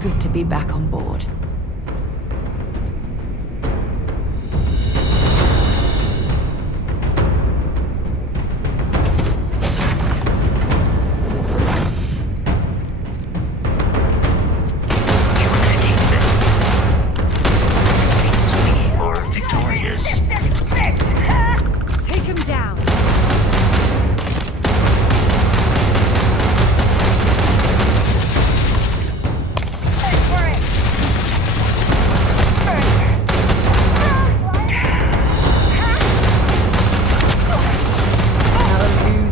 Good to be back on board.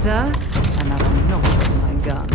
Another knock on my gun.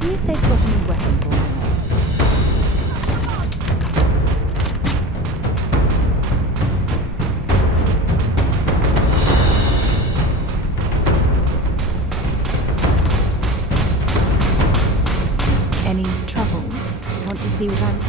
See if they've got any weapons or not. Any troubles? Want to see what I'm...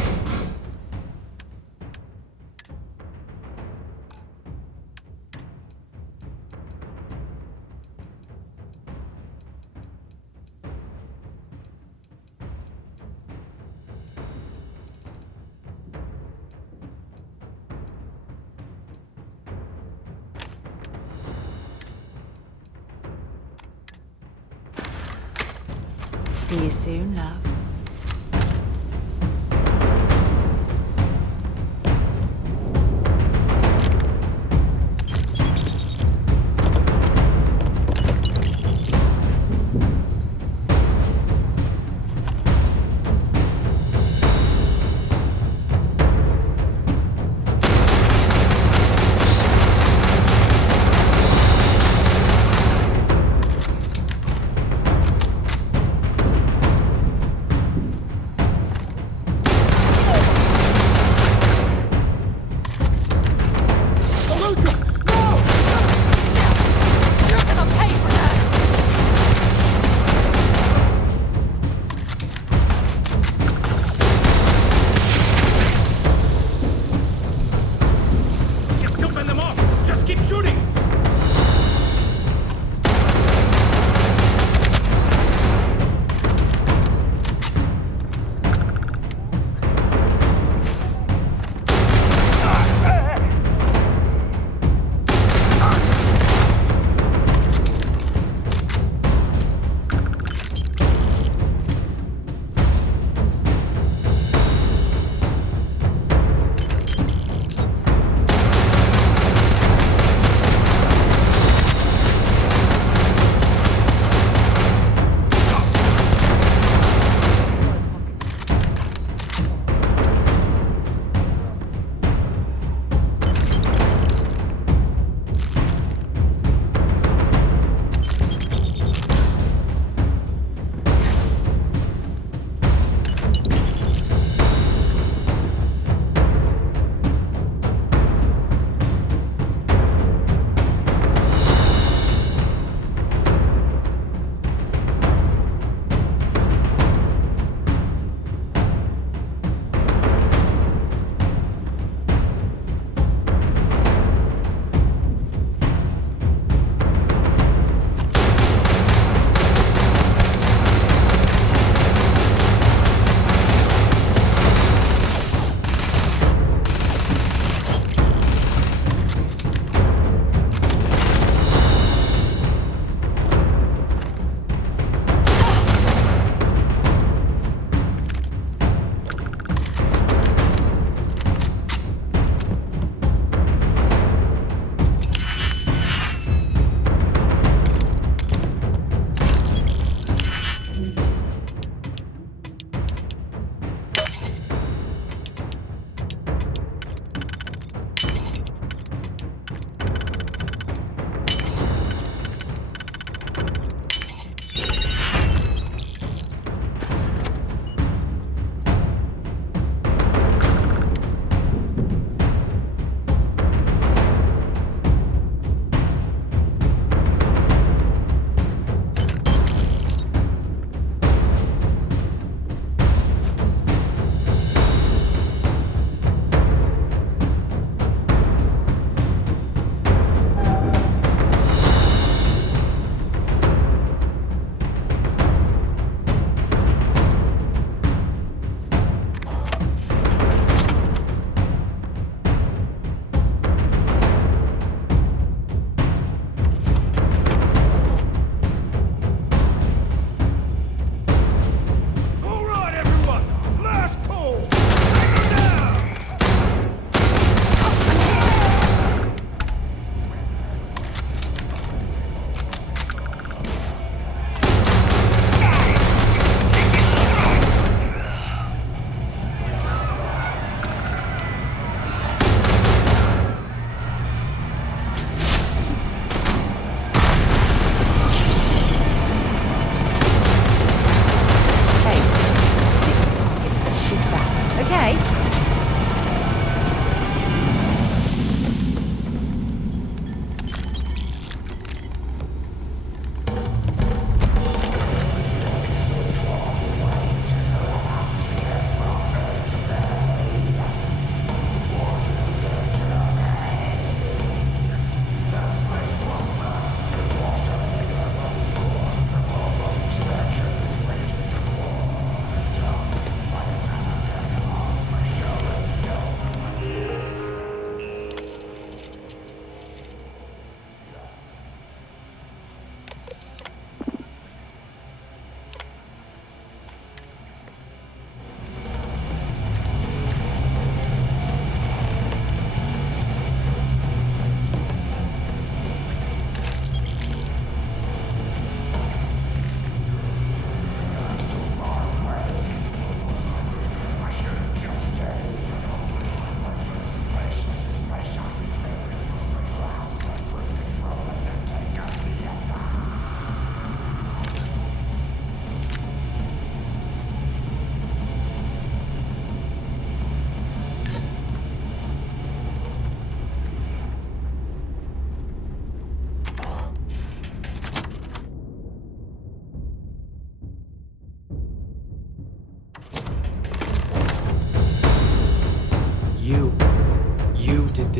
See you soon, love.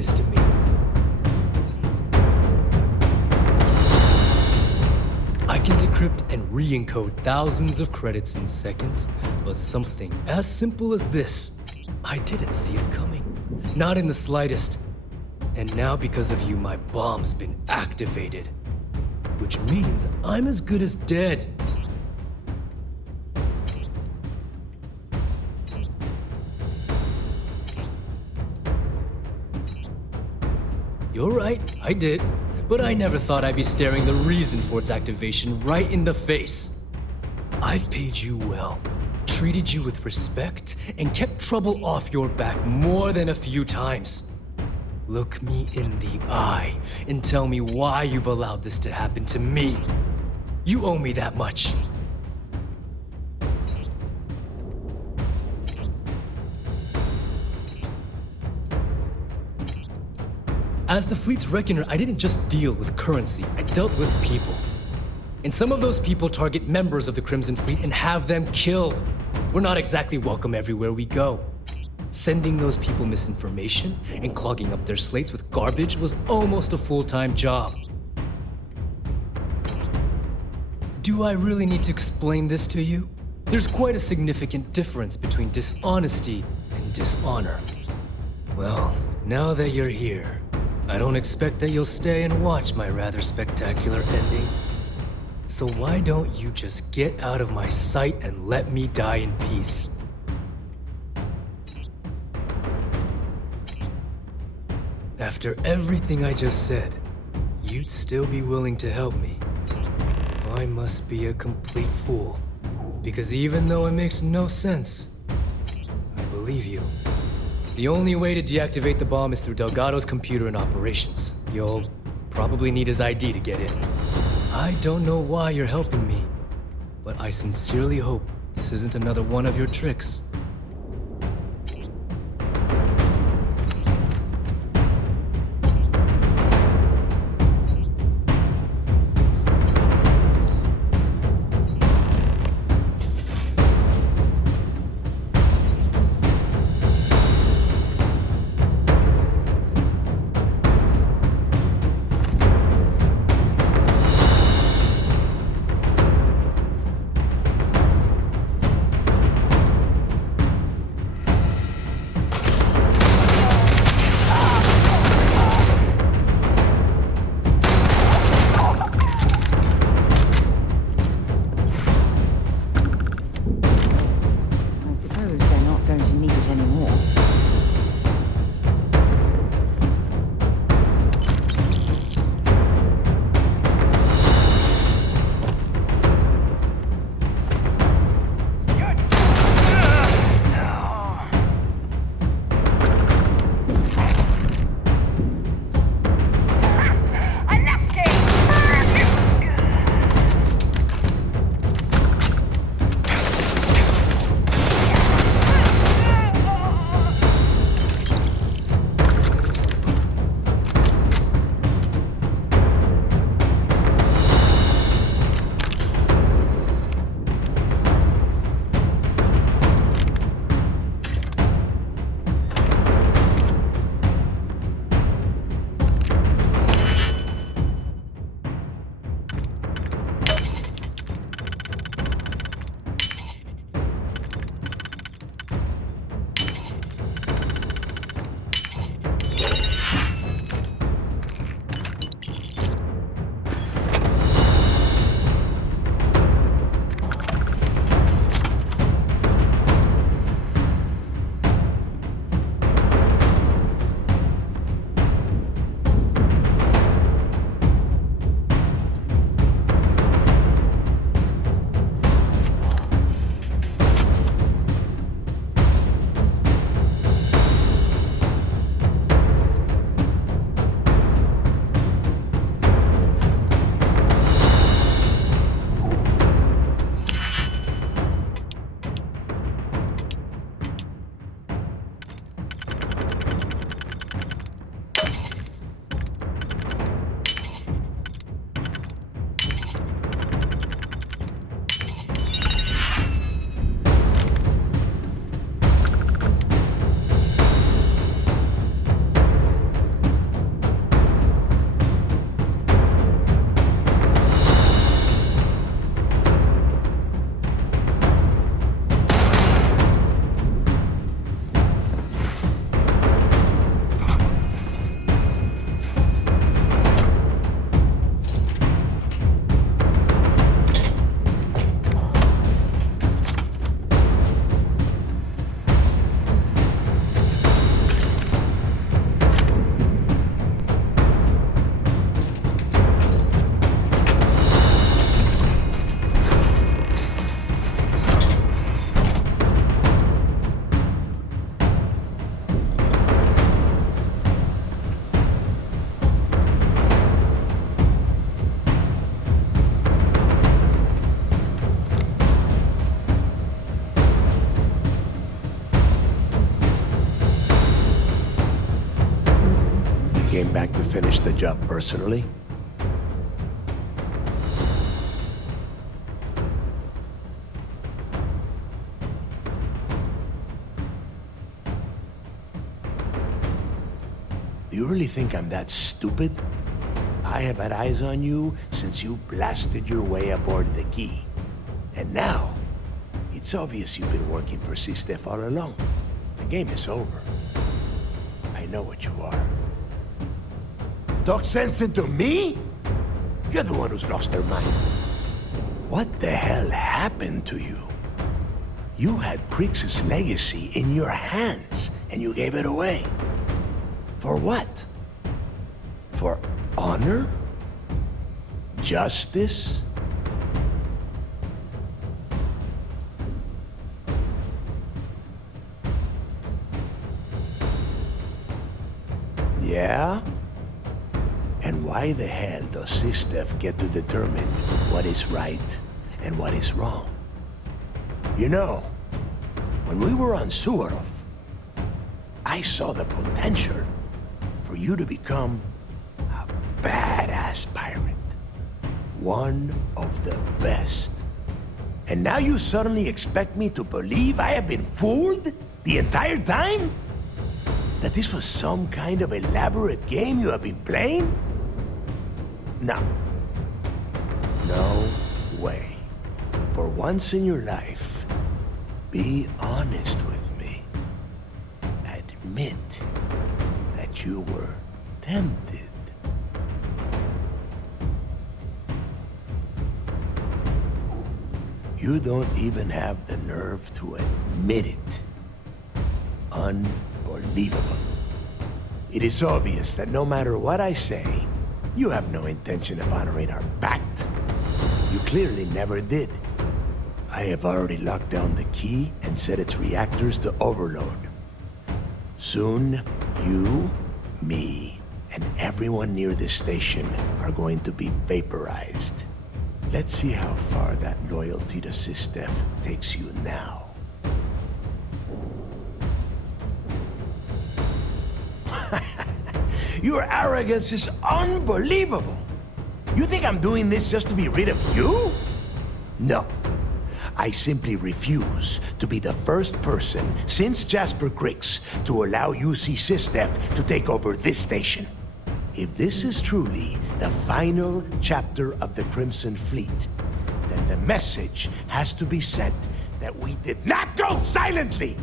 is to me. I can decrypt and re-encode thousands of credits in seconds, but something as simple as this, I didn't see it coming. Not in the slightest. And now because of you, my bomb's been activated. Which means I'm as good as dead. You're right, I did. But I never thought I'd be staring the reason for its activation right in the face. I've paid you well, treated you with respect, and kept trouble off your back more than a few times. Look me in the eye and tell me why you've allowed this to happen to me. You owe me that much. As the fleet's reckoner, I didn't just deal with currency, I dealt with people. And some of those people target members of the Crimson Fleet and have them killed. We're not exactly welcome everywhere we go. Sending those people misinformation and clogging up their slates with garbage was almost a full-time job. Do I really need to explain this to you? There's quite a significant difference between dishonesty and dishonor. Well, now that you're here, I don't expect that you'll stay and watch my rather spectacular ending. So why don't you just get out of my sight and let me die in peace? After everything I just said, you'd still be willing to help me. I must be a complete fool. Because even though it makes no sense, I believe you. The only way to deactivate the bomb is through Delgado's computer and operations. You'll probably need his ID to get in. I don't know why you're helping me, but I sincerely hope this isn't another one of your tricks. job personally? Do you really think I'm that stupid? I have had eyes on you since you blasted your way aboard the Key. And now, it's obvious you've been working for C-Steph all along. The game is over. I know what you are. Talk sense into me? You're the one who's lost their mind. What the hell happened to you? You had Crix's legacy in your hands, and you gave it away. For what? For honor? Justice? Yeah? And why the hell does C-Steph get to determine what is right and what is wrong? You know, when we were on Suvorov, I saw the potential for you to become a badass pirate. One of the best. And now you suddenly expect me to believe I have been fooled the entire time? That this was some kind of elaborate game you have been playing? No. No way. For once in your life, be honest with me. Admit that you were tempted. You don't even have the nerve to admit it. Unbelievable. It is obvious that no matter what I say, you have no intention of honoring our pact. You clearly never did. I have already locked down the Key and set its reactors to overload. Soon, you, me, and everyone near this station are going to be vaporized. Let's see how far that loyalty to C-Steph takes you now. Your arrogance is unbelievable. You think I'm doing this just to be rid of you? No. I simply refuse to be the first person since Jasper Crix to allow UC C-Steph to take over this station. If this is truly the final chapter of the Crimson Fleet, then the message has to be sent that we did not go silently!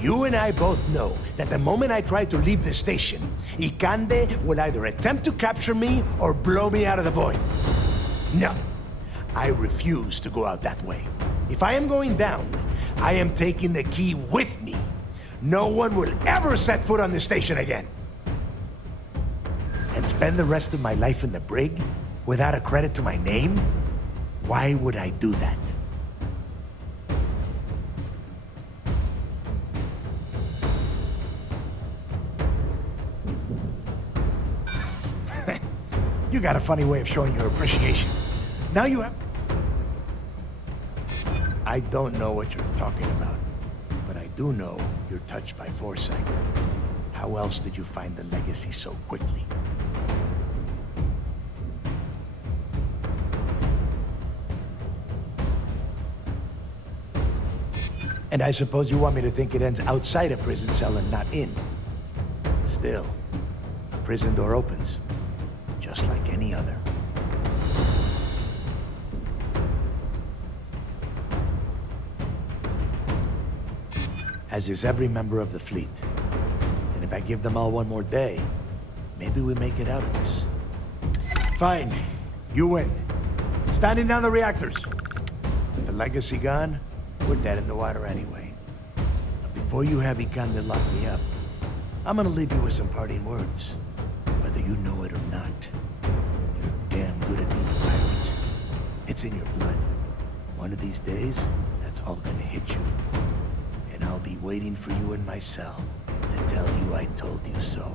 You and I both know that the moment I try to leave the station, Ikande will either attempt to capture me or blow me out of the void. No, I refuse to go out that way. If I am going down, I am taking the Key with me. No one will ever set foot on this station again. And spend the rest of my life in the brig without a credit to my name? Why would I do that? You got a funny way of showing your appreciation. Now you have... I don't know what you're talking about, but I do know you're touched by foresight. How else did you find the legacy so quickly? And I suppose you want me to think it ends outside a prison cell and not in. Still, a prison door opens, just like any other. As is every member of the fleet. And if I give them all one more day, maybe we make it out of this. Fine. You win. Standing down the reactors. With the legacy gone, we're dead in the water anyway. But before you have Ikande lock me up, I'm gonna leave you with some parting words. Whether you know it or not, you're damn good at being a pirate. It's in your blood. One of these days, that's all gonna hit you. And I'll be waiting for you in my cell to tell you I told you so.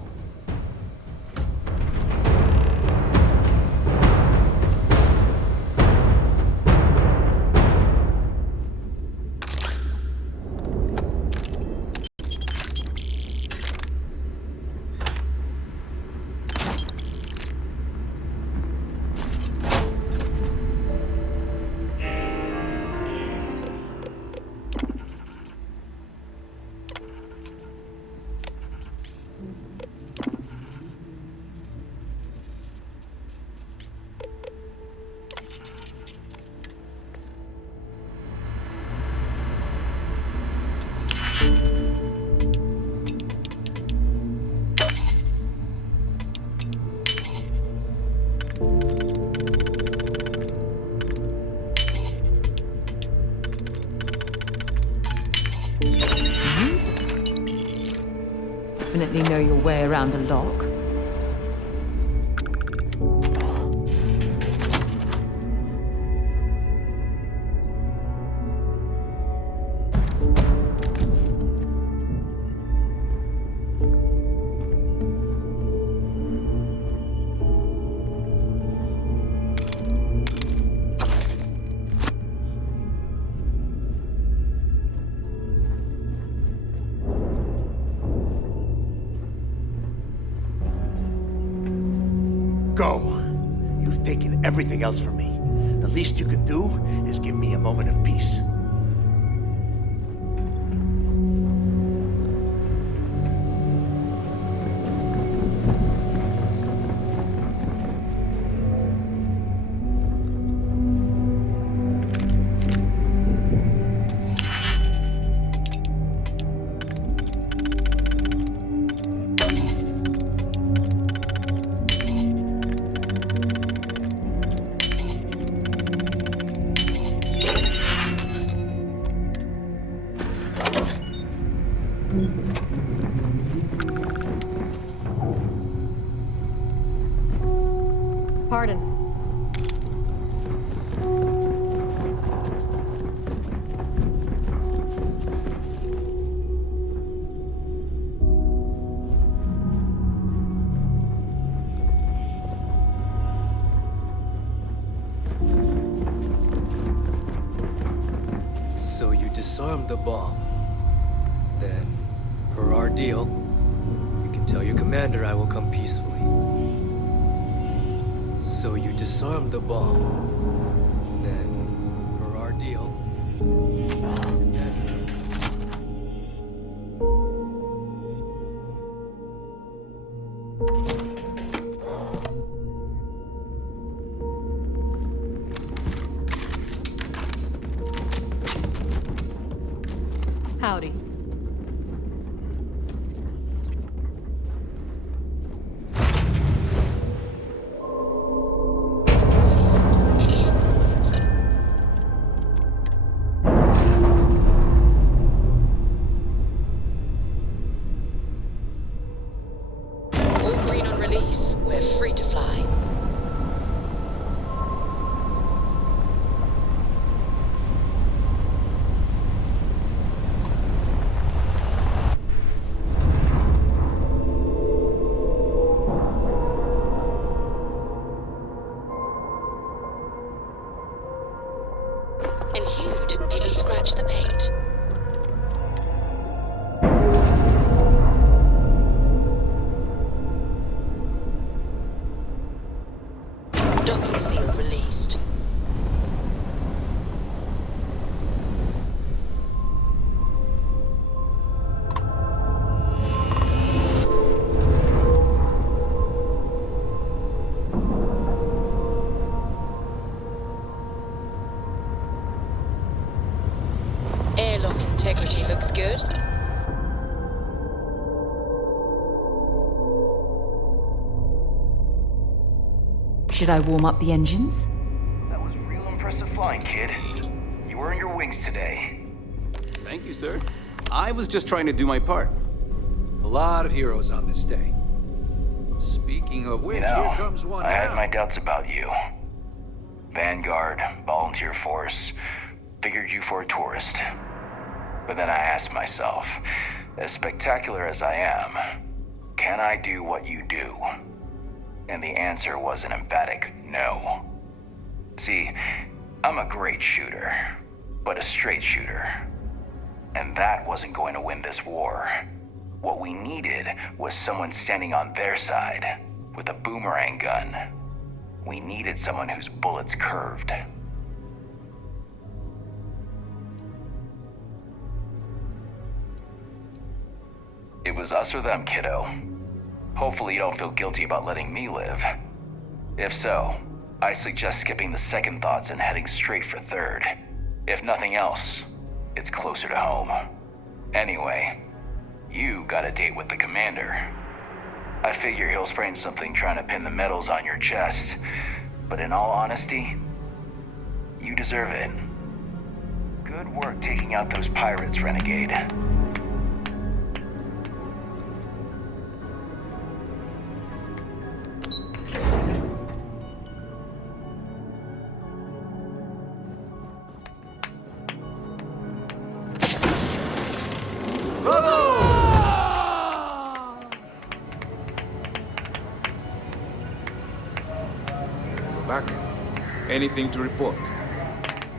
know your way around a lock. Go. You've taken everything else from me. The least you can do is give me a moment of peace. Pardon. So you disarmed the bomb. Then, per our deal, you can tell your commander I will come peacefully. So you disarmed the bomb. Then, per our deal, Howdy. All green on release. We're free to fly. And you didn't even scratch the paint. Docking seal released. Airlock integrity looks good. Should I warm up the engines? That was real impressive flying, kid. You earned your wings today. Thank you, sir. I was just trying to do my part. A lot of heroes on this day. Speaking of which, You know, here comes one I now. had my doubts about you. Vanguard, volunteer force, figured you for a tourist. But then I asked myself, as spectacular as I am, can I do what you do? And the answer was an emphatic no. See, I'm a great shooter, but a straight shooter. And that wasn't going to win this war. What we needed was someone standing on their side with a boomerang gun. We needed someone whose bullets curved. It was us or them, kiddo. Hopefully you don't feel guilty about letting me live. If so, I suggest skipping the second thoughts and heading straight for third. If nothing else, it's closer to home. Anyway, you got a date with the commander. I figure he'll sprain something trying to pin the medals on your chest, but in all honesty, you deserve it. Good work taking out those pirates, Renegade. Anything to report?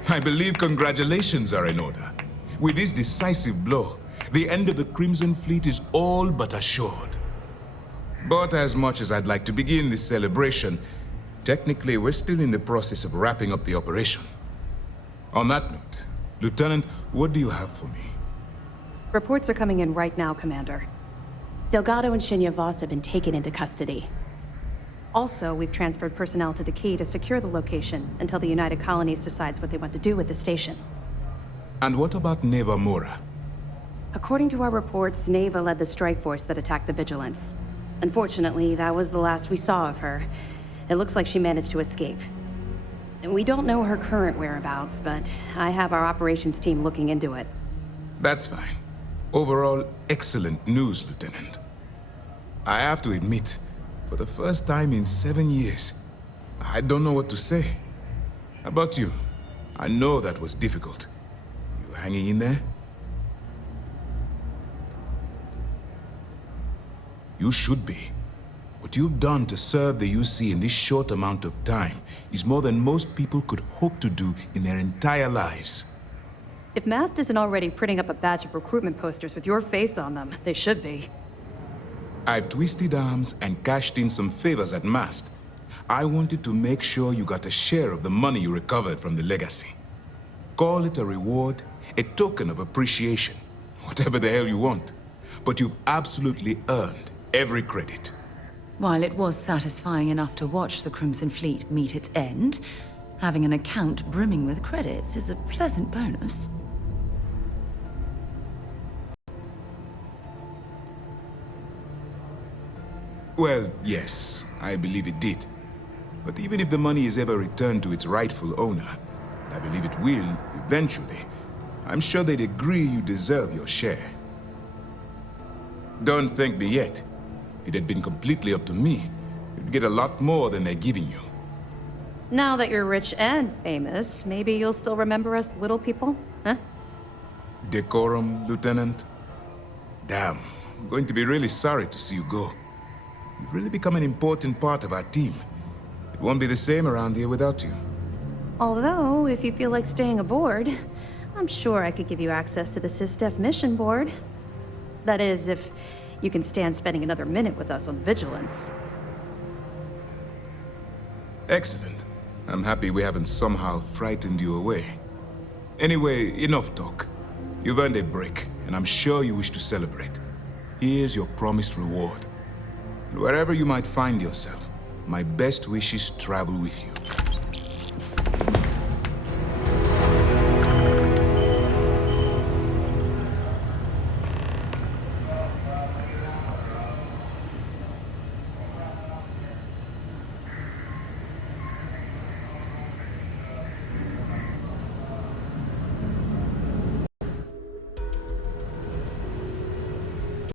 I believe congratulations are in order. With this decisive blow, the end of the Crimson Fleet is all but assured. But as much as I'd like to begin this celebration, technically we're still in the process of wrapping up the operation. On that note, Lieutenant, what do you have for me? Reports are coming in right now, Commander. Delgado and Shinya Voss have been taken into custody. Also, we've transferred personnel to the Key to secure the location until the United Colonies decides what they want to do with the station. And what about Neva Mora? According to our reports, Neva led the strike force that attacked the Vigilance. Unfortunately, that was the last we saw of her. It looks like she managed to escape. We don't know her current whereabouts, but I have our operations team looking into it. That's fine. Overall, excellent news, Lieutenant. I have to admit, for the first time in 7 years, I don't know what to say. How about you? I know that was difficult. You hanging in there? You should be. What you've done to serve the UC in this short amount of time is more than most people could hope to do in their entire lives. If Mast isn't already printing up a batch of recruitment posters with your face on them, they should be. I've twisted arms and cashed in some favors at Mast. I wanted to make sure you got a share of the money you recovered from the legacy. Call it a reward, a token of appreciation, whatever the hell you want. But you've absolutely earned every credit. While it was satisfying enough to watch the Crimson Fleet meet its end, having an account brimming with credits is a pleasant bonus. Well, yes, I believe it did. But even if the money is ever returned to its rightful owner, and I believe it will, eventually, I'm sure they'd agree you deserve your share. Don't thank me yet. If it had been completely up to me, you'd get a lot more than they're giving you. Now that you're rich and famous, maybe you'll still remember us little people, huh? Decorum, Lieutenant? Damn, I'm going to be really sorry to see you go. You've really become an important part of our team. It won't be the same around here without you. Although, if you feel like staying aboard, I'm sure I could give you access to the SysDef mission board. That is, if you can stand spending another minute with us on Vigilance. Excellent. I'm happy we haven't somehow frightened you away. Anyway, enough talk. You've earned a break, and I'm sure you wish to celebrate. Here's your promised reward. And wherever you might find yourself, my best wishes travel with you.